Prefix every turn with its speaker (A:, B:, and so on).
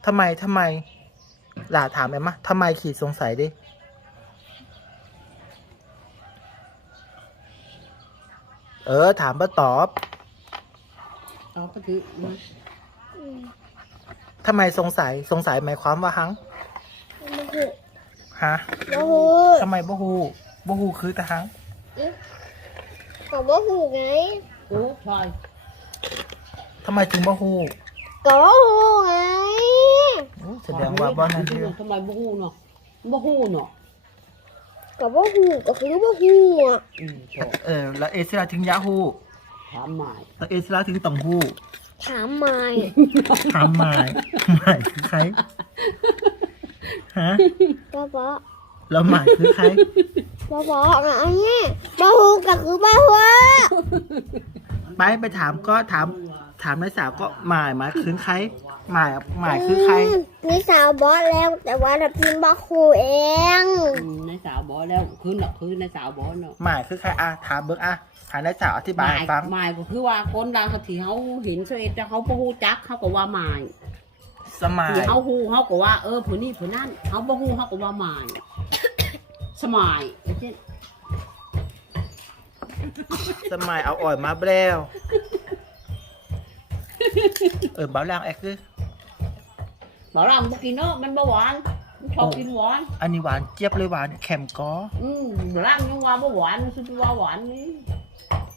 A: ทำไมหลาถามเอ็มมะทำไมขีดสงสัยดิถามป้าตอบ
B: เอาไปถือมา
A: ทำไมสงสัยหมายความว่าหังฮะทำไมบ่ฮูคือตะหัง
C: ก็บ่ฮู้ไง
B: โอ้พลอย
A: ทำไมถึงบ่ฮู
C: ก็บ่ฮู้ไง
A: แสดงว่าบ่นั่นเด้อ
B: ทำไมบ่ฮู้เนาะบ่ฮู้เนาะ
C: ก็บ่ฮู้ก็คือบ่ฮู้อ่ะ
A: แล้วเอสราถึงยาฮู
B: ถามหมาย
A: แล้วเอสราถึงต้องฮู้
C: ถามหมาย
A: ถามหมายคือใครฮะ
C: บ่
A: แล้วหมายคือใคร
C: บ่ไงบ่ฮู้ก็คือบ่ฮู้
A: ไปถามก็ถามนายสาวก็หมายคือใครหมายคือใคร
C: นายสาวบอกแล้วแต่ว่าเราพิมพ์บอกครูเอง
B: นายสาวบอกแล้วคือนายสาวบอกเนาะ
A: หมายคือใครถามเบิ้งถามนายสาวอธิบายให้ฟัง
B: หมายก็คือว่าคนเราที่เขาเห็นเฉยแต่เขาบ่ฮู้จักเขาก็ว่าหมาย
A: สมัย
B: เขาฮู้เขาก็ว่าผู้นี้ผู้นั้นเขาบ่ฮู้เขาก็ว่าหมายสมัย
A: สมัยเอาอ่อยมาแล้วบ้าล่างคือ
B: บ่ล่างบ่กินเนาะมันบ่หวานมันชอบกินหวาน
A: อันนี้หวานเจี๊ยบเลยหวานแข็มก้อ
B: บ่ล่างยังว่าบ่หวานมันสิว่าหวานนี่